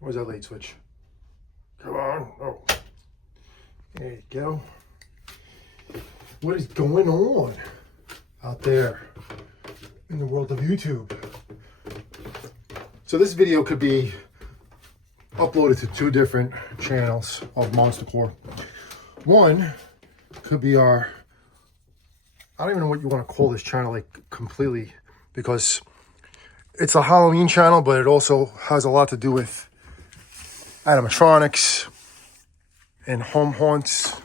Where's that light switch? Come on. Oh. There you go. What is going on out there in the world of YouTube? So this video could be uploaded to 2 different channels of Monster Core. One could be our, I don't even know what you want to call this channel, like completely, because it's a Halloween channel, but it also has a lot to do with animatronics and home haunts.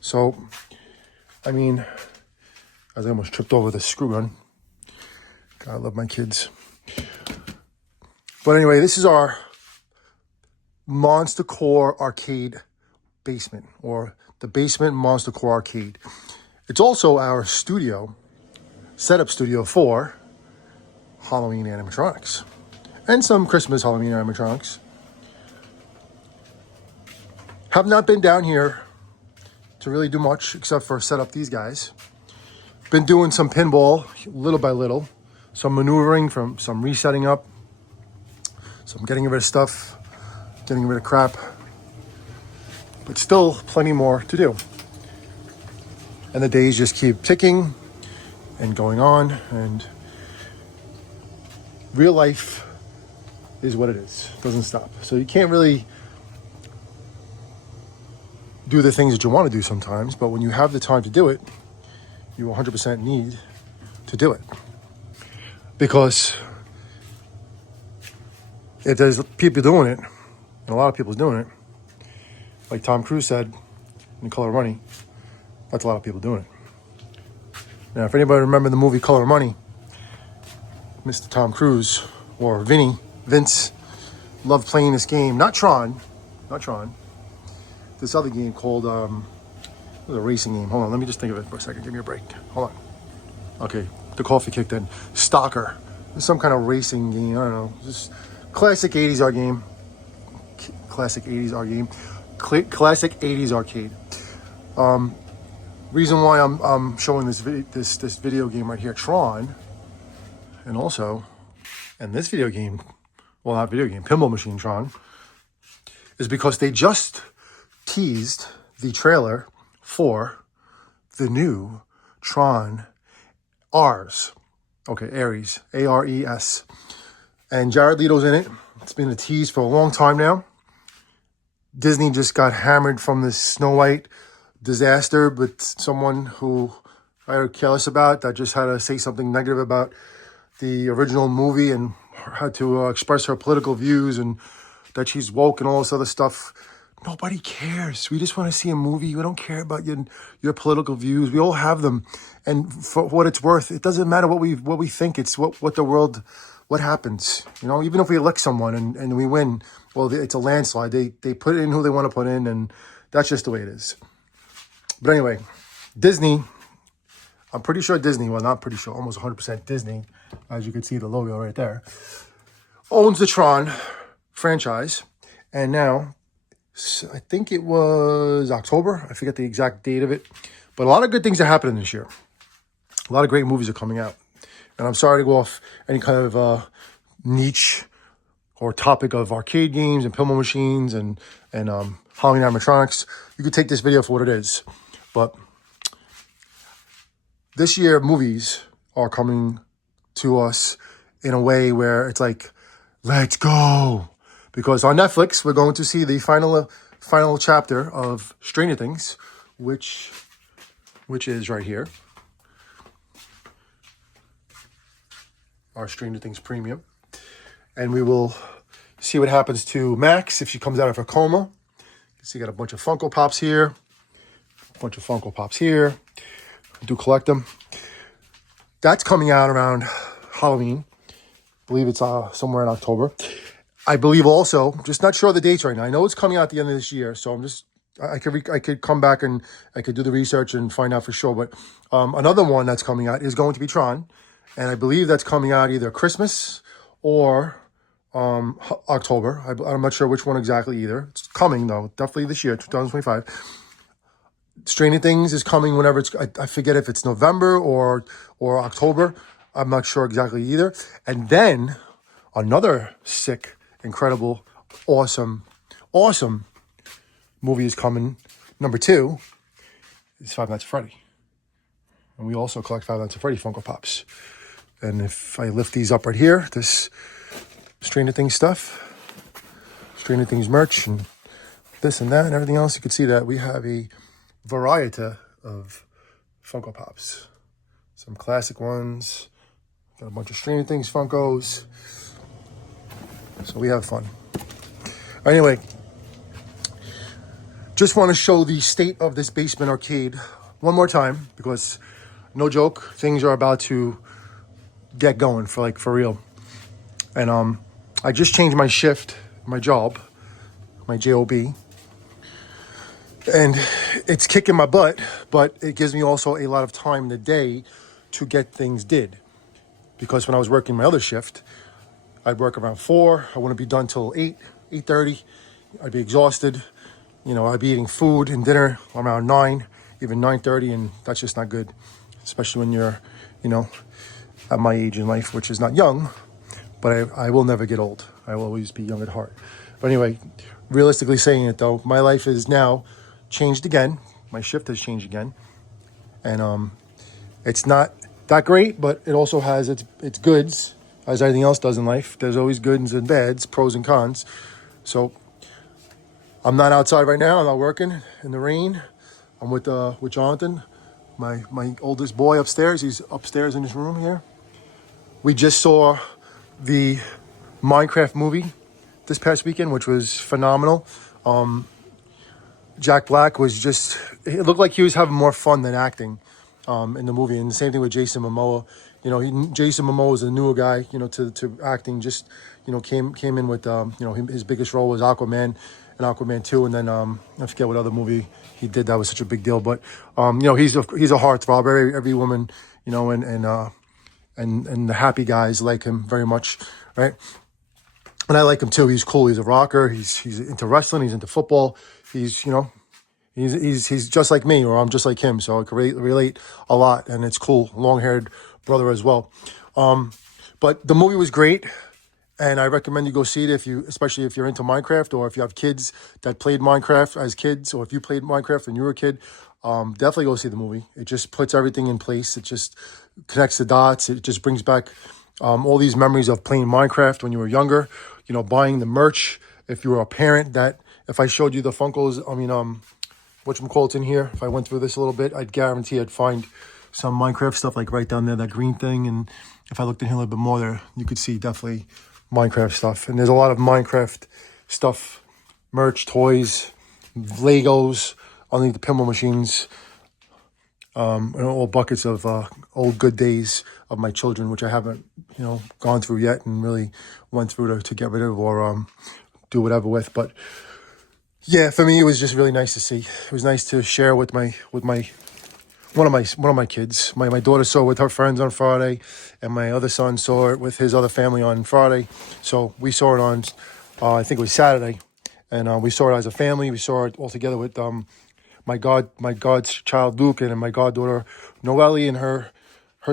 So, I mean, as I almost tripped over the screw gun. God, I love my kids. But anyway, this is our Monster Core Arcade basement, or the basement Monster Core Arcade. It's also our studio, setup studio for Halloween animatronics and some Christmas Halloween animatronics. Have not been down here to really do much except for set up these guys. Been doing some pinball little by little, some maneuvering, from some resetting up, some getting rid of stuff, getting rid of crap, but still plenty more to do. And the days just keep ticking and going on, and real life is what it is. It doesn't stop. So you can't really do the things that you want to do sometimes, but when you have the time to do it, you 100% need to do it. Because if there's people doing it, and a lot of people's doing it, like Tom Cruise said in Color Money, that's a lot of people doing it. Now, if anybody remember the movie Color Money, Mr. Tom Cruise, or Vince, loved playing this game. Not Tron. This other game called, it was a racing game. Hold on, let me just think of it for a second. Give me a break. Hold on. Okay, the coffee kicked in. Stalker. It's some kind of racing game. I don't know. Just classic 80s art game. Classic 80s art game. Classic 80s arcade. Reason why I'm showing this video game right here, Tron, and also, and this video game, well, not video game, pinball machine Tron, is because they just teased the trailer for the new Tron Ares. Okay, Ares, A-R-E-S. And Jared Leto's in it. It's been a tease for a long time now. Disney just got hammered from this Snow White disaster, but someone who I heard careless about, that just had to say something negative about the original movie and had to express her political views and that she's woke and all this other stuff. Nobody cares. We just want to see a movie. We don't care about your political views. We all have them. And for what it's worth, it doesn't matter what we think. It's what the world, what happens. You know, even if we elect someone and we win, well, it's a landslide. They put in who they want to put in, and that's just the way it is. But anyway, Disney, I'm pretty sure Disney, well, not pretty sure, almost 100% Disney, as you can see the logo right there, owns the Tron franchise. And now, I think it was October. I forget the exact date of it. But a lot of good things are happening this year. A lot of great movies are coming out. And I'm sorry to go off any kind of niche or topic of arcade games and pinball machines and Halloween animatronics. You could take this video for what it is. But this year, movies are coming to us in a way where it's like, let's go. Because on Netflix, we're going to see the final chapter of Stranger Things, which is right here. Our Stranger Things Premium. And we will see what happens to Max if she comes out of her coma. You see, got a bunch of Funko Pops here. A bunch of Funko Pops here. I do collect them. That's coming out around Halloween. I believe it's somewhere in October. I believe also, just not sure of the dates right now. I know it's coming out at the end of this year, so I could come back and I could do the research and find out for sure. But another one that's coming out is going to be Tron, and I believe that's coming out either Christmas or October. I'm not sure which one exactly either. It's coming though, definitely this year, 2025. Stranger Things is coming whenever it's, I forget if it's November or October. I'm not sure exactly either. And then another sick, incredible awesome, awesome movie is coming. Number 2 is Five Nights at Freddy. And we also collect Five Nights at Freddy Funko Pops. And if I lift these up right here, this Stranger Things stuff, Stranger Things merch, and this and that and everything else, you can see that we have a variety of Funko Pops. Some classic ones. Got a bunch of Stranger Things Funkos. So we have fun. Anyway, just want to show the state of this basement arcade one more time because, no joke, things are about to get going for real. And I just changed my shift, my job, my job, and it's kicking my butt, but it gives me also a lot of time in the day to get things did. Because when I was working my other shift, I'd work around 4. I wouldn't be done till 8, 8:30. I'd be exhausted. I'd be eating food and dinner around 9, even 9:30, and that's just not good, especially when you're, at my age in life, which is not young, but I will never get old. I will always be young at heart. But anyway, realistically saying it though, my life is now changed again. My shift has changed again, and it's not that great, but it also has its goods, as everything else does in life. There's always goods and bads, pros and cons. So I'm not outside right now. I'm not working in the rain. I'm with Jonathan, my oldest boy upstairs. He's upstairs in his room here. We just saw the Minecraft movie this past weekend, which was phenomenal. Jack Black was it looked like he was having more fun than acting in the movie. And the same thing with Jason Momoa. Jason Momoa is a newer guy, to acting. Just, came in with, his biggest role was Aquaman and Aquaman 2. And then I forget what other movie he did that was such a big deal. But, he's a heartthrob. Every woman, and the happy guys like him very much, right? And I like him too. He's cool. He's a rocker. He's into wrestling. He's into football. He's just like me, or I'm just like him. So I can relate a lot, and it's cool. Long-haired brother as well. But the movie was great, and I recommend you go see it especially if you're into Minecraft, or if you have kids that played Minecraft as kids, or if you played Minecraft when you were a kid. Definitely go see the movie. It just puts everything in place. It just connects the dots. It just brings back all these memories of playing Minecraft when you were younger, buying the merch. If you were a parent, that if I showed you the Funkos, whatchamacallit's in here, if I went through this a little bit, I'd guarantee I'd find some Minecraft stuff like right down there, that green thing. And if I looked in here a little bit more there, you could see definitely Minecraft stuff. And there's a lot of Minecraft stuff, merch, toys, Legos, underneath the pinball machines, and all buckets of old good days of my children, which I haven't, gone through yet and really went through to get rid of or do whatever with. But yeah, for me, it was just really nice to see. It was nice to share with one of my kids. My daughter saw it with her friends on Friday, and my other son saw it with his other family on Friday. So we saw it on, I think it was Saturday, and we saw it as a family. We saw it all together with my god's child Luke, and my goddaughter Noelle, and her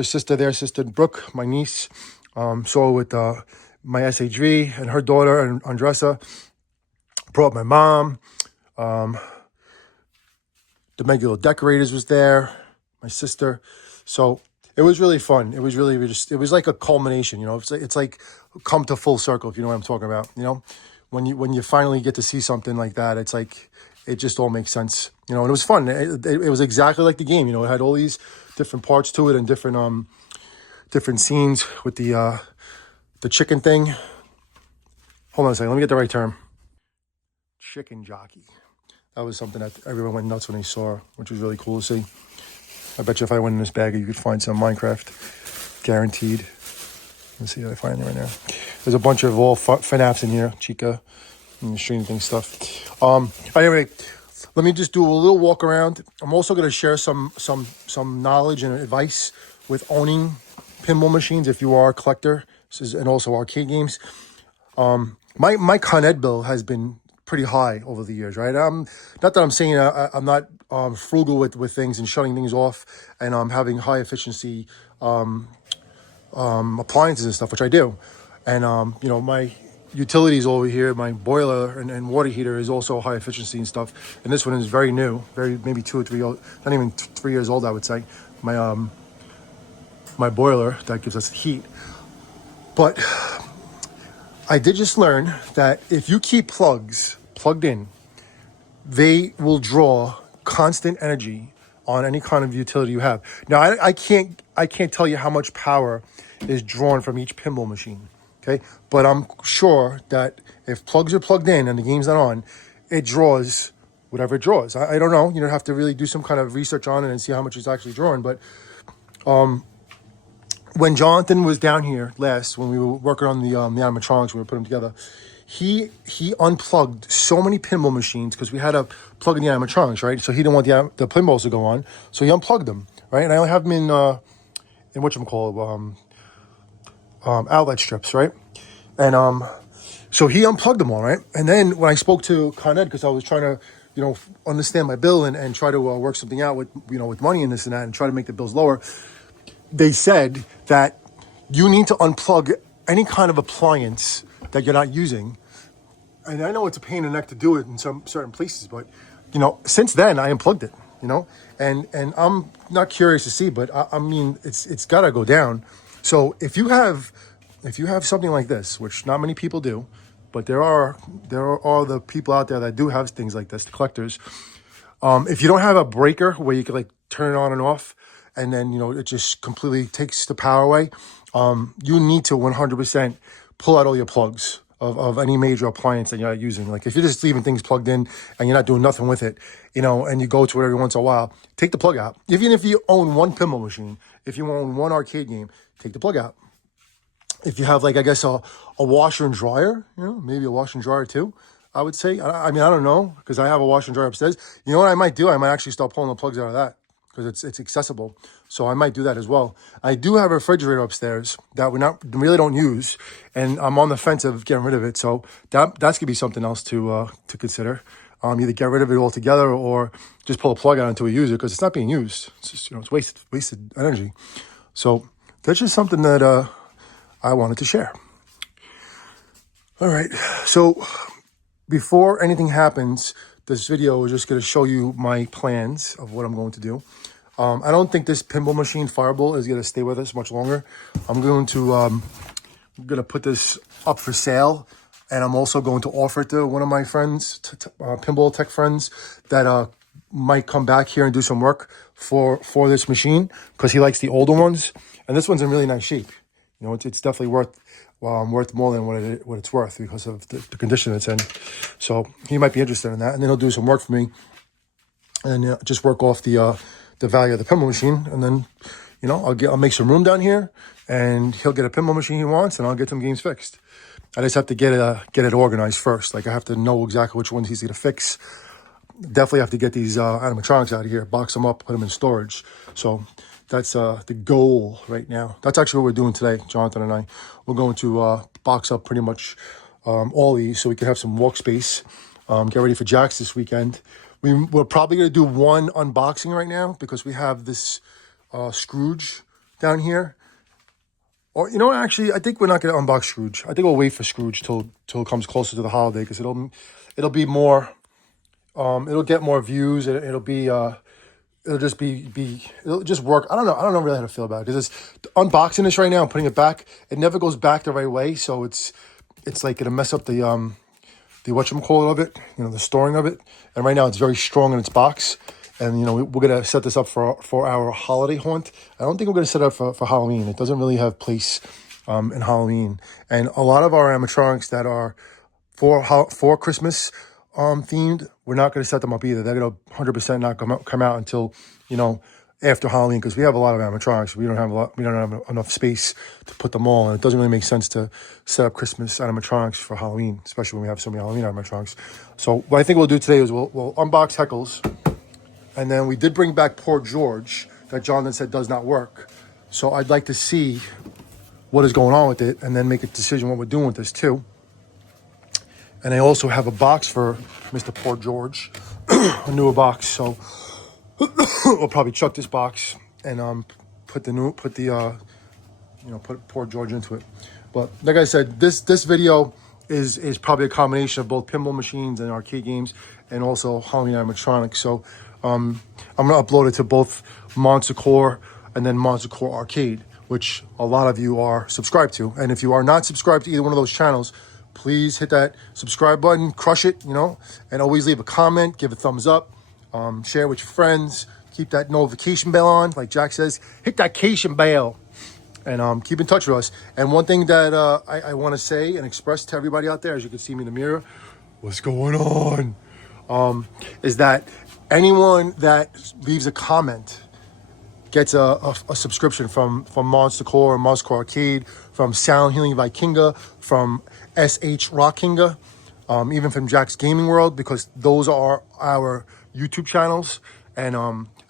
sister, their sister Brooke, my niece. Saw it with my SHV and her daughter and Andressa. Brought my mom. The Megalo Decorators was there. My sister. So it was really fun. It was really it was like a culmination. It's like come to full circle, if you know what I'm talking about. When you finally get to see something like that, it's like it just all makes sense. And it was fun. It was exactly like the game. It had all these different parts to it and different scenes with the chicken thing. Hold on a second. Let me get the right term. Chicken jockey. That was something that everyone went nuts when they saw, which was really cool to see. I bet you if I went in this bag, you could find some Minecraft, guaranteed. Let's see if I find it right now. There's a bunch of all FNAFs in here, Chica, and the Stranger Things stuff. Anyway, let me just do a little walk around. I'm also going to share some knowledge and advice with owning pinball machines if you are a collector, and also arcade games. My Con Ed bill has been pretty high over the years, right? Not that I'm saying I'm not frugal with things and shutting things off, and having high efficiency appliances and stuff, which I do. And my utilities over here, my boiler and water heater is also high efficiency and stuff. And this one is very new, very maybe 2 or 3 old, not even 3 years old, I would say. My boiler that gives us heat. But I did just learn that if you keep plugs plugged in, they will draw constant energy on any kind of utility you have. Now, I can't tell you how much power is drawn from each pinball machine, okay? But I'm sure that if plugs are plugged in and the game's not on, it draws whatever it draws. I don't know. You don't have to really do some kind of research on it and see how much it's actually drawing. But when Jonathan was down here last, when we were working on the animatronics, we were putting them together, he unplugged so many pinball machines because we had to plug in the animatronics, right? So he didn't want the pinballs to go on, so he unplugged them, right? And I only have them in whatchamacallit, outlet strips, right? And so he unplugged them all, right? And then when I spoke to Con Ed, because I was trying to, understand my bill and try to work something out with, with money and this and that, and try to make the bills lower, they said that you need to unplug any kind of appliance that you're not using. And I know it's a pain in the neck to do it in some certain places, but, since then I unplugged it, and I'm not curious to see, but I mean, it's got to go down. So if you have something like this, which not many people do, but there are the people out there that do have things like this, the collectors. If you don't have a breaker where you can like turn it on and off, and then, it just completely takes the power away, you need to 100% pull out all your plugs of any major appliance that you're not using. Like if you're just leaving things plugged in and you're not doing nothing with it, and you go to it every once in a while, take the plug out. Even if you own one pinball machine, if you own one arcade game, take the plug out. If you have, like, I guess a washer and dryer, maybe a washer and dryer too, I would say. I mean, I don't know, because I have a washer and dryer upstairs. You know what I might do? I might actually start pulling the plugs out of that, because it's accessible. So I might do that as well. I do have a refrigerator upstairs that we really don't use, and I'm on the fence of getting rid of it. So that's gonna be something else to consider. Either get rid of it altogether or just pull a plug out until we use it, because it's not being used. It's just, it's wasted energy. So that's just something that I wanted to share. All right. So before anything happens, this video is just going to show you my plans of what I'm going to do. I don't think this pinball machine Fireball is going to stay with us much longer. I'm going to put this up for sale, and I'm also going to offer it to one of my friends, pinball tech friends, that might come back here and do some work for this machine, because he likes the older ones, and this one's in really nice shape. It's definitely worth more than what it's worth, because of the condition it's in. So he might be interested in that, and then he'll do some work for me, and just work off the value of the pinball machine, and then I'll make some room down here, and he'll get a pinball machine he wants, and I'll get some games fixed. I just have to get it organized first. Like, I have to know exactly which ones he's going to fix. Definitely have to get these animatronics out of here, box them up, put them in storage. So that's the goal right now. That's actually what we're doing today, Jonathan and I. We're going to box up pretty much all these, so we can have some walk space. Get ready for Jax this weekend. We're probably going to do one unboxing right now, because we have this Scrooge down here. Or, actually, I think we're not going to unbox Scrooge. I think we'll wait for Scrooge till it comes closer to the holiday, because it'll be more, it'll get more views, and it'll be, it'll just work. I don't know really how to feel about it, because it's unboxing this right now and putting it back. It never goes back the right way, so it's like it'll mess up the whatchamacallit of it, the storing of it. And right now it's very strong in its box, and we're gonna set this up for our holiday haunt. I don't think we're gonna set it up for Halloween. It doesn't really have place in Halloween, and a lot of our animatronics that are for Christmas themed, we're not going to set them up either. They're going to 100% not come out until after Halloween, because we have a lot of animatronics. We don't have enough space to put them all, and it doesn't really make sense to set up Christmas animatronics for Halloween, especially when we have so many Halloween animatronics. So what I think we'll do today is we'll unbox Heckles, and then we did bring back Poor George that Jonathan said does not work. So I'd like to see what is going on with it, and then make a decision what we're doing with this too. And I also have a box for Mr. Poor George, a newer box. So we'll probably chuck this box and put Poor George into it. But like I said, this video is probably a combination of both pinball machines and arcade games, and also Halloween animatronics. So I'm gonna upload it to both Monster Core and then Monster Core Arcade, which a lot of you are subscribed to. And if you are not subscribed to either one of those channels, please hit that subscribe button, crush it, and always leave a comment, give a thumbs up, share with your friends, keep that notification bell on. Like Jack says, hit that cation bell, and keep in touch with us. And one thing that I want to say and express to everybody out there, as you can see me in the mirror, what's going on, is that anyone that leaves a comment gets a subscription from Monster Core, Monster Core Arcade, from Sound Healing Vikinga, from SH Rockinga, even from Jack's Gaming World, because those are our YouTube channels. And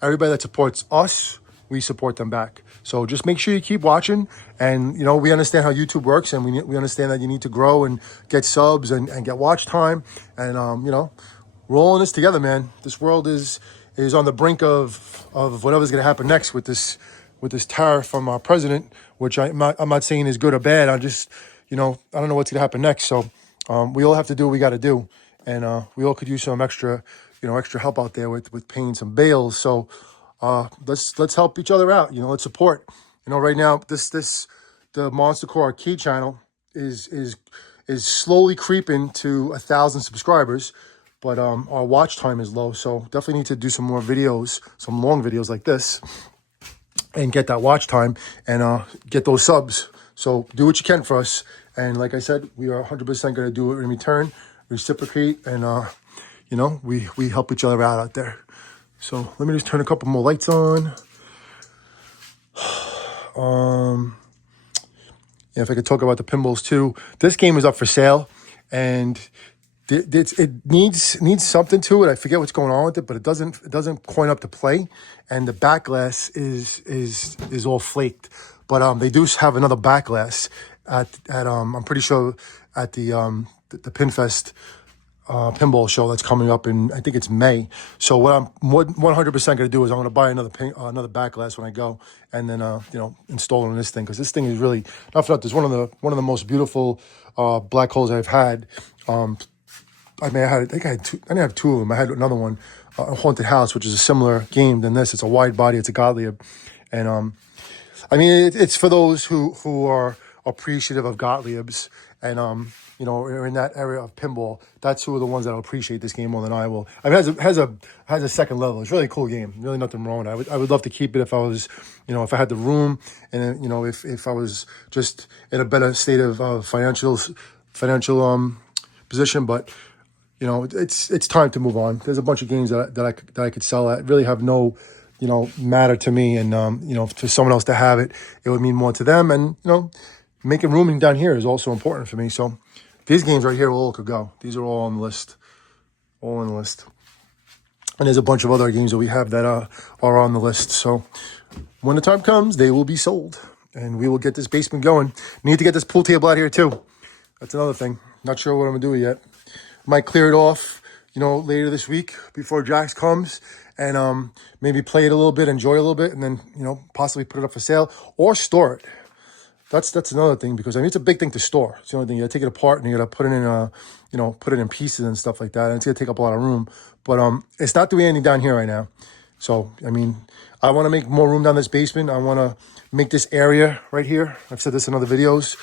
everybody that supports us, we support them back. So just make sure you keep watching. And, we understand how YouTube works, and we understand that you need to grow and get subs and get watch time. And, we're all in this together, man. This world is on the brink of whatever's going to happen next with this tariff from our president, which I'm not saying is good or bad. I just, I don't know what's going to happen next. So we all have to do what we got to do, and we all could use some extra help out there with paying some bills. So let's help each other out. Let's support. Right now the Monster Core Arcade channel is slowly creeping to 1,000 subscribers. But our watch time is low, so definitely need to do some more videos, some long videos like this, and get that watch time and get those subs. So do what you can for us. And like I said, we are 100% going to do it in return, reciprocate, and we help each other out there. So let me just turn a couple more lights on. If I could talk about the pinballs too. This game is up for sale, and it needs something to it. I forget what's going on with it, but it doesn't coin up to play, and the back glass is all flaked. But they do have another back glass at I'm pretty sure at the Pinfest pinball show that's coming up in, I think it's May. So what I'm 100% going to do is I'm going to buy another back glass when I go, and then install it on this thing, because this thing is really, not for nothing, it's one of the most beautiful black holes I've had. I think I had two. I didn't have two of them. I had another one, a Haunted House, which is a similar game than this. It's a wide body. It's a Gottlieb, and it's for those who are appreciative of Gottliebs, and are in that area of pinball. That's who are the ones that will appreciate this game more than I will. It has a second level. It's really a cool game. Really nothing wrong with it. I would love to keep it if I was, if I had the room, and if I was just in a better state of financial position, but. It's time to move on. There's a bunch of games that I could sell that really have no, matter to me. And, for someone else to have it, it would mean more to them. And, making room down here is also important for me. So these games right here all could go. These are all on the list. All on the list. And there's a bunch of other games that we have that are on the list. So when the time comes, they will be sold. And we will get this basement going. Need to get this pool table out here too. That's another thing. Not sure what I'm going to do yet. Might clear it off, later this week before Jax comes, and maybe play it a little bit, enjoy it a little bit, and then, possibly put it up for sale or store it. That's another thing, because it's a big thing to store. It's the only thing. You got to take it apart and you got to put it in put it in pieces and stuff like that. And it's going to take up a lot of room, but it's not doing anything down here right now. So, I want to make more room down this basement. I want to make this area right here. I've said this in other videos.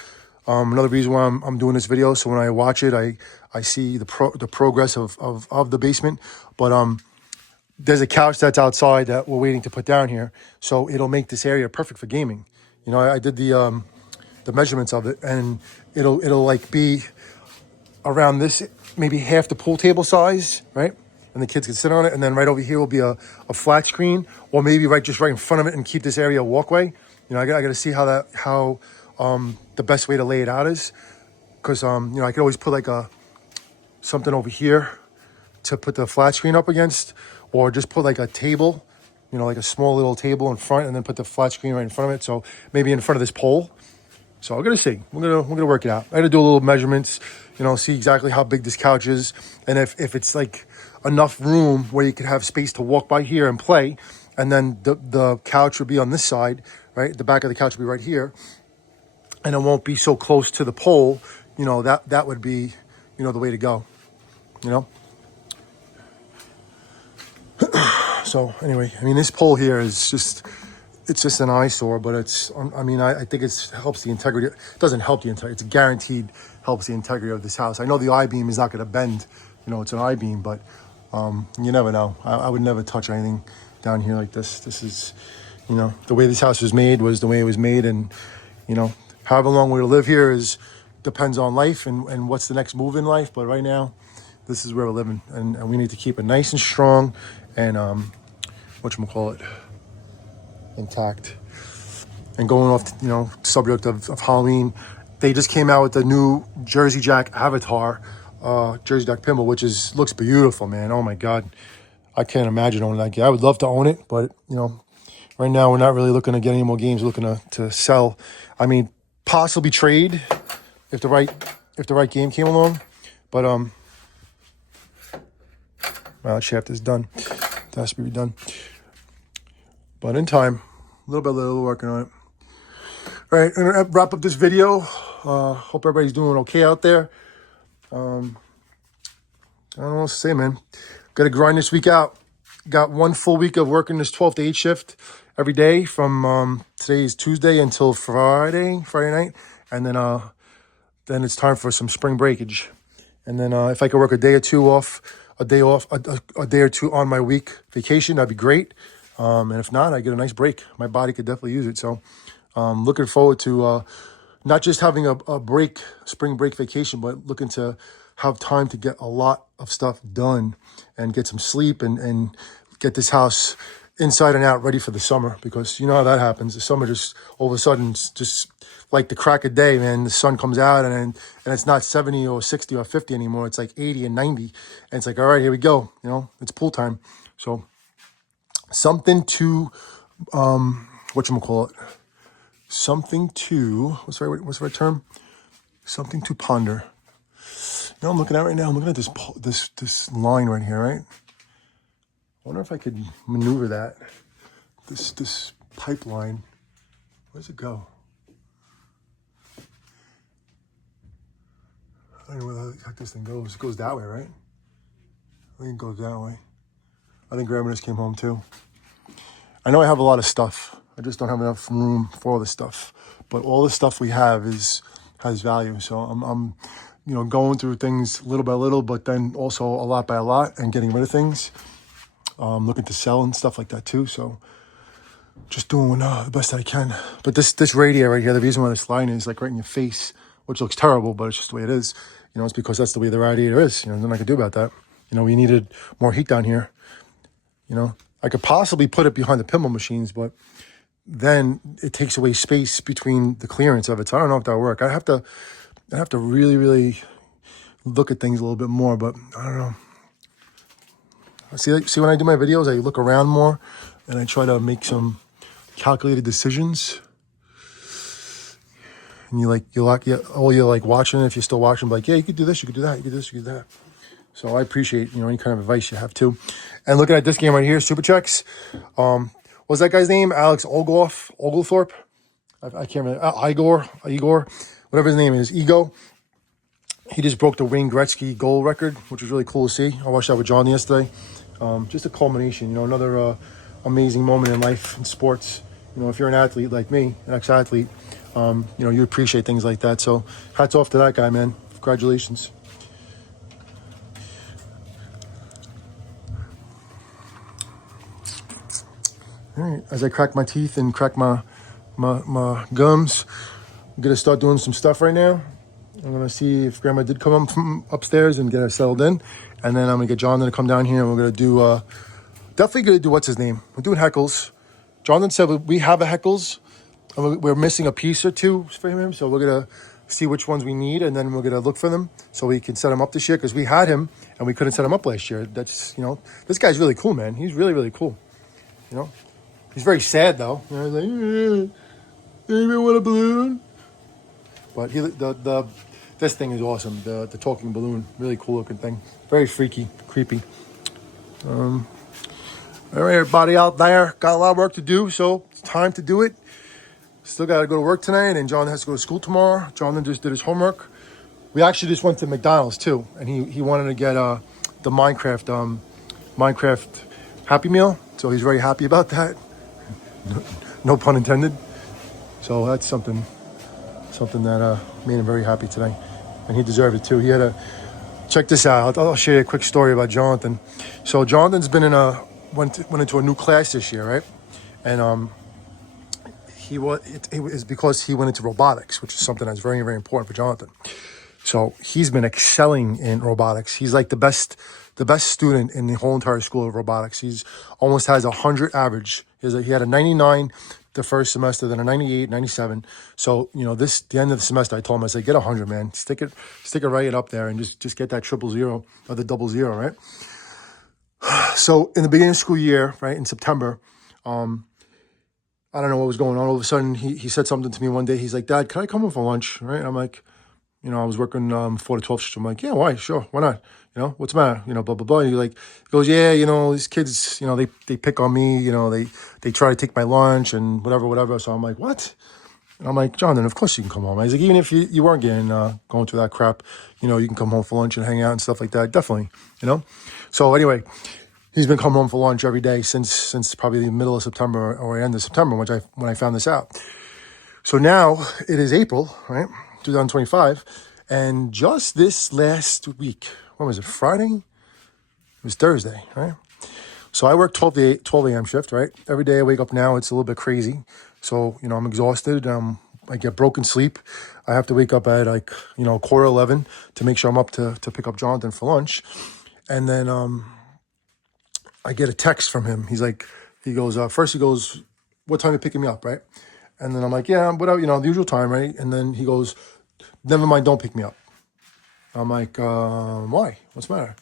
Another reason why I'm doing this video, so when I watch it, I see the progress of the basement. But there's a couch that's outside that we're waiting to put down here, so it'll make this area perfect for gaming. I did the measurements of it, and it'll like be around this, maybe half the pool table size, right? And the kids can sit on it, and then right over here will be a flat screen, or maybe right in front of it, and keep this area a walkway. I got to see how the best way to lay it out is, because I could always put like something over here to put the flat screen up against, or just put like a table, like a small little table in front, and then put the flat screen right in front of it. So maybe in front of this pole. So we're gonna see. We're gonna work it out. I got to do a little measurements, see exactly how big this couch is, and if it's like enough room where you could have space to walk by here and play, and then the couch would be on this side, right? The back of the couch would be right here, and it won't be so close to the pole, that would be, the way to go, you know? So anyway, I mean, this pole here is it's just an eyesore, but I think it helps the integrity. It doesn't help the integrity. It's guaranteed helps the integrity of this house. I know the I-beam is not going to bend, it's an I-beam, but you never know. I would never touch anything down here like this. This is, the way this house was made was the way it was made. And, however long we'll live here depends on life and what's the next move in life. But right now, this is where we're living. And we need to keep it nice and strong and, whatchamacallit, intact. And going off, subject of Halloween, they just came out with the new Jersey Jack Avatar, Jersey Jack Pinball, which looks beautiful, man. Oh my God. I can't imagine owning that game. I would love to own it, but, right now we're not really looking to get any more games. We're looking to sell. I mean, possibly trade if the right game came along. But, that shaft is done. It has to be redone. But in time, little by little, working on it. All right, I'm going to wrap up this video. Hope everybody's doing okay out there. I don't know what else to say, man. Got to grind this week out. Got 1 full week of working this 12 to 8 shift every day from today's Tuesday until Friday night. And then it's time for some spring breakage. And then if I could work a day or two off, a day or two on my week vacation, that'd be great. And if not, I get a nice break. My body could definitely use it. So looking forward to not just having a spring break vacation, but looking to have time to get a lot of stuff done and get some sleep and get this house inside and out ready for the summer, because you know how that happens. The summer just all of a sudden, just like the crack of day, man, the sun comes out and it's not 70 or 60 or 50 anymore. It's like 80 and 90. And it's like, all right, here we go. It's pool time. So something to, something to, what's the right term? Something to ponder. I'm looking at right now. I'm looking at this line right here, right? I wonder if I could maneuver that. This pipeline. Where's it go? I don't know where the heck this thing goes. It goes that way, right? I think it goes that way. I think Grandma just came home too. I know I have a lot of stuff. I just don't have enough room for all this stuff. But all the stuff we have has value. So I'm going through things little by little, but then also a lot by a lot and getting rid of things. Looking to sell and stuff like that too. So just doing the best I can. But this radio right here, the reason why this line is like right in your face, which looks terrible, but it's just the way it is. It's because that's the way the radiator is. Nothing I could do about that. We needed more heat down here. I could possibly put it behind the pinball machines, but then it takes away space between the clearance of it. So I don't know if that'll work. I have to really, really look at things a little bit more, but I don't know. See when I do my videos, I look around more and I try to make some calculated decisions. And you're like watching, if you're still watching, like, yeah, you could do this, you could do that, you could do this, you could do that. So I appreciate, any kind of advice you have too. And looking at this game right here, Super Checks. What's that guy's name? Alex Oglethorpe? I can't remember. Igor, whatever his name is, Ego. He just broke the Wayne Gretzky goal record, which was really cool to see. I watched that with John yesterday. Just a culmination, another amazing moment in life in sports. If you're an athlete like me, an ex-athlete, you appreciate things like that. So hats off to that guy, man. Congratulations. All right, as I crack my teeth and crack my gums, I'm going to start doing some stuff right now. I'm going to see if Grandma did come up from upstairs and get her settled in. And then I'm going to get Jonathan to come down here and we're going to do, definitely going to do, what's his name? We're doing heckles. Jonathan said we have a heckles. We're missing a piece or two for him. So we're going to see which ones we need. And then we're going to look for them so we can set him up this year. Because we had him and we couldn't set him up last year. That's, this guy's really cool, man. He's really, really cool. He's very sad though. He's like, anybody want a balloon? But this thing is awesome. The talking balloon, really cool looking thing. Very freaky, creepy. All right, everybody out there, got a lot of work to do, so it's time to do it. Still got to go to work tonight, and John has to go to school tomorrow. Jonathan just did his homework. We actually just went to McDonald's too, and he wanted to get the Minecraft Happy Meal, so he's very happy about that. No pun intended. So that's something that made him very happy today, and he deserved it too. He had a check this out. I'll share you a quick story about Jonathan. So Jonathan's been went into a new class this year, right? And it was because he went into robotics, which is something that's very, very important for Jonathan. So he's been excelling in robotics. He's like the best student in the whole entire school of robotics. He's almost has 100 average. He had a 99 the first semester, then a 98, 97. So, the end of the semester, I told him, I said, get 100, man. Stick it right up there and just get that 000 or the 00, right? So in the beginning of school year, right, in September, I don't know what was going on. All of a sudden, he said something to me one day. He's like, Dad, can I come home for lunch, right? And I'm like, I was working 4 to 12 shift. I'm like, yeah, why? Sure, why not? What's the matter? Blah, blah, blah. And he goes, yeah, these kids, they pick on me, they try to take my lunch and whatever. So I'm like, what? And I'm like, Jonathan, of course you can come home. He's like, even if you weren't going through that crap, you can come home for lunch and hang out and stuff like that. Definitely, So anyway, he's been coming home for lunch every day since probably the middle of September or end of September, when I found this out. So now it is April, right? 2025, and just this last week, when was it, Friday? It was Thursday, right? So I work 12 a.m. shift, right? Every day I wake up now, it's a little bit crazy. So, I'm exhausted. I get broken sleep. I have to wake up at 11:15 to make sure I'm up to pick up Jonathan for lunch. And then I get a text from him. He goes, first he goes, what time are you picking me up, right? And then I'm like, yeah, whatever, the usual time, right? And then he goes, never mind, don't pick me up. I'm like, why? What's the matter?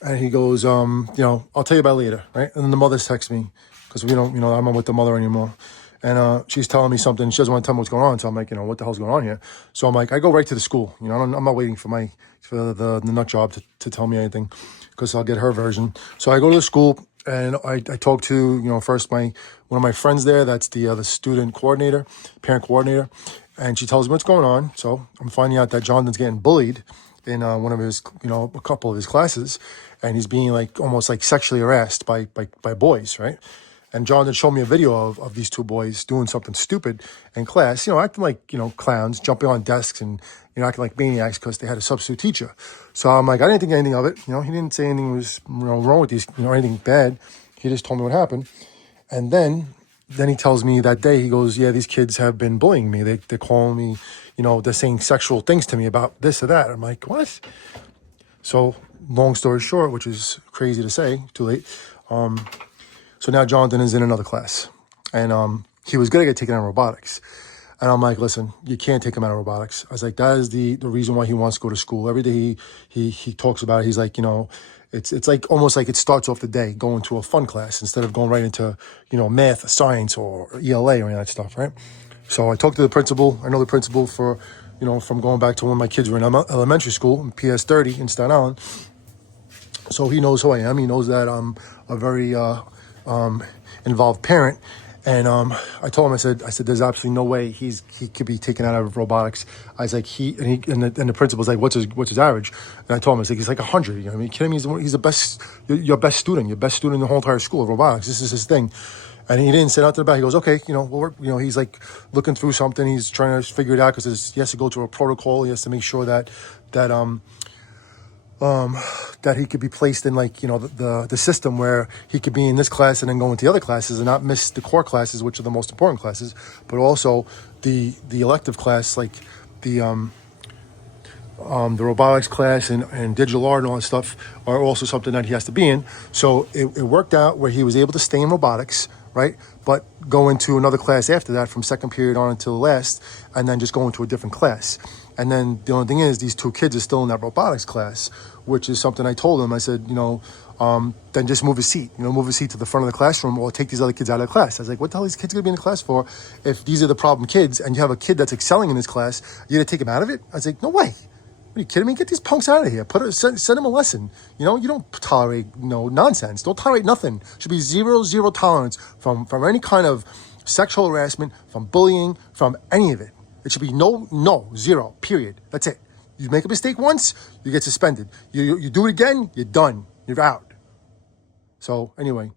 And he goes, I'll tell you about it later, right? And then the mother's text me because I'm not with the mother anymore. And she's telling me something. She doesn't want to tell me what's going on. So I'm like, what the hell's going on here? So I'm like, I go right to the school. I'm not waiting for the nut job to tell me anything because I'll get her version. So I go to the school and I talk to, first one of my friends there. That's the student coordinator, parent coordinator. And she tells me what's going on. So I'm finding out that Jonathan's getting bullied in one of his, a couple of his classes. And he's being almost sexually harassed by boys, right? And Jonathan showed me a video of these two boys doing something stupid in class, acting like, clowns, jumping on desks and, acting like maniacs because they had a substitute teacher. So I'm like, I didn't think anything of it. He didn't say anything was wrong with these, anything bad. He just told me what happened. And then he tells me that day, he goes, yeah, these kids have been bullying me. They're calling me, they're saying sexual things to me about this or that. I'm like, what? So long story short, which is crazy to say, too late. So now Jonathan is in another class, and he was going to get taken out of robotics. And I'm like, listen, you can't take him out of robotics. I was like, that is the reason why he wants to go to school. Every day he talks about it. He's like, it's like almost like it starts off the day going to a fun class instead of going right into, math, science, or ELA or any of that stuff, right? So I talked to the principal. I know the principal for, from going back to when my kids were in elementary school, in PS 30 in Staten Island. So he knows who I am. He knows that I'm a very involved parent. And I told him, I said, there's absolutely no way he could be taken out of robotics. I was like, and the principal's like, what's his average? And I told him, I said, he's like 100. You know what I mean? Kidding me? He's the best, your best student in the whole entire school of robotics. This is his thing. And he didn't sit out to the back. He goes, okay, we'll work. He's looking through something. He's trying to figure it out because he has to go to a protocol. He has to make sure that he could be placed in the system where he could be in this class and then go into the other classes and not miss the core classes, which are the most important classes, but also the elective class, like the robotics class and digital art and all that stuff are also something that he has to be in. So it worked out where he was able to stay in robotics, right? But go into another class after that from second period on until the last, and then just go into a different class. And then the only thing is these two kids are still in that robotics class, which is something I told him. I said, then just move a seat, move a seat to the front of the classroom or take these other kids out of the class. I was like, what the hell are these kids going to be in the class for if these are the problem kids and you have a kid that's excelling in this class, you're going to take him out of it? I was like, no way. Are you kidding me? Get these punks out of here. Send them a lesson. You don't tolerate nonsense. Don't tolerate nothing. Should be zero tolerance from any kind of sexual harassment, from bullying, from any of it. It should be no, zero, period. That's it. You make a mistake once, you get suspended. You do it again, you're done. You're out. So anyway,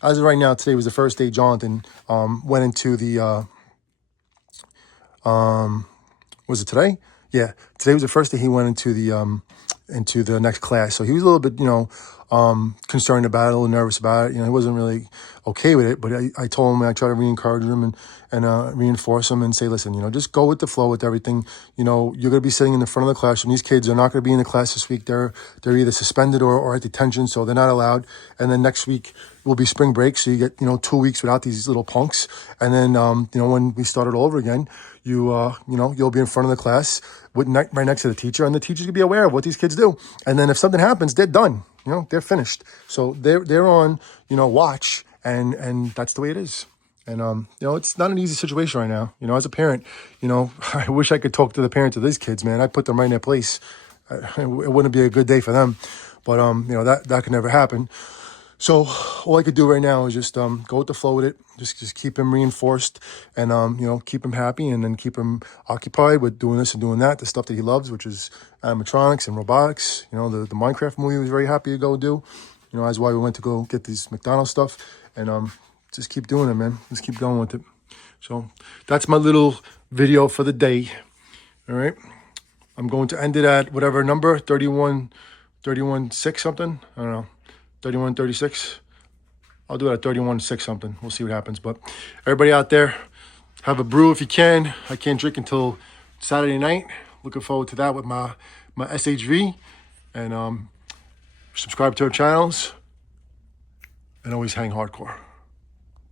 as of right now, today was the first day Jonathan went into the, was it today? Yeah, today was the first day he went into the next class. So he was a little bit, concerned about it, a little nervous about it. He wasn't really okay with it, but I told him, I tried to re-encourage him and reinforce him and say, listen, just go with the flow with everything. You're going to be sitting in the front of the classroom. These kids are not going to be in the class this week. They're either suspended or at detention, so they're not allowed. And then next week will be spring break, so you get, 2 weeks without these little punks. And then, when we start it all over again, you'll be in front of the class right next to the teacher, and the teacher's gonna be aware of what these kids do. And then if something happens, they're done. They're finished. So they're on, watch, and that's the way it is. And it's not an easy situation right now. As a parent, I wish I could talk to the parents of these kids, man. I put them right in their place. It wouldn't be a good day for them, but that could never happen. So all I could do right now is just go with the flow with it. Just keep him reinforced and, keep him happy, and then keep him occupied with doing this and doing that, the stuff that he loves, which is animatronics and robotics. The Minecraft movie he was very happy to go do. That's why we went to go get these McDonald's stuff, and just keep doing it, man. Just keep going with it. So that's my little video for the day. All right. I'm going to end it at whatever number, 31.6 something. I don't know. 31.36. I'll do it at 31.6 something. We'll see what happens. But everybody out there, have a brew if you can. I can't drink until Saturday night. Looking forward to that with my SHV. And subscribe to our channels. And always hang hardcore.